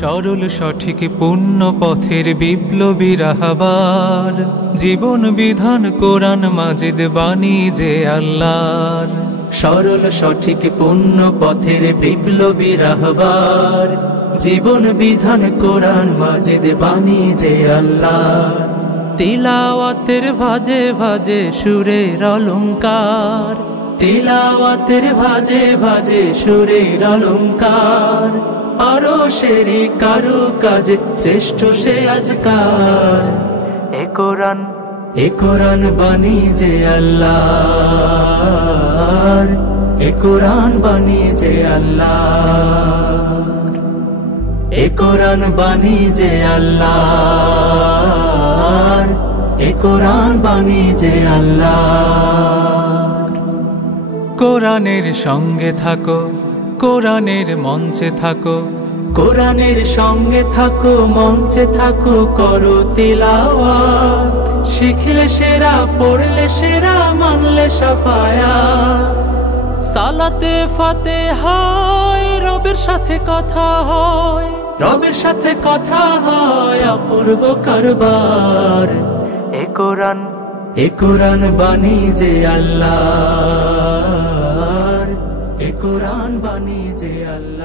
সরল সঠিক পূর্ণ পথের বিপ্লবী রাহবার, জীবন বিধান কোরআন মাজিদ বাণী যে আল্লাহর। সরল সঠিক পূর্ণ পথের বিপ্লবী রাহবার, জীবন বিধান কোরআন মাজিদ বাণী যে আল্লাহর। তিলাওয়াতের ভাজে ভাজে সুরের অলংকার, তিলাওয়াতের ভাজে ভাজে সুরের অলংকার। আরো সেরি কারু কাজে শ্রেষ্ঠ সে আজকার। এ কোরআন বাণী যে আল্লাহর, এ কোরআন বাণী যে আল্লাহর। এ কোরআন বাণী যে আল্লাহর, এ কোরআন বাণী যে আল্লাহর। কোরআনের সঙ্গে থাকো, কোরআনের মঞ্চে থাকো, কোরআনের সঙ্গে থাকো মঞ্চে থাকো, করো তিলাওয়াত। শিখলে সেরা, পড়লে সেরা, মানলে সাফায়াত। সালাতে ফাতিহায় রবের সাথে কথা হয়, রবের সাথে কথা হয় অপূর্ব কারবার। এ কোরআন বাণী যে আল্লাহর, এ কোরআন বাণী যে আল্লাহর।